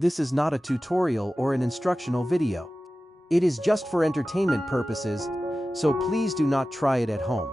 This is not a tutorial or an instructional video. It is just for entertainment purposes, so please do not try it at home.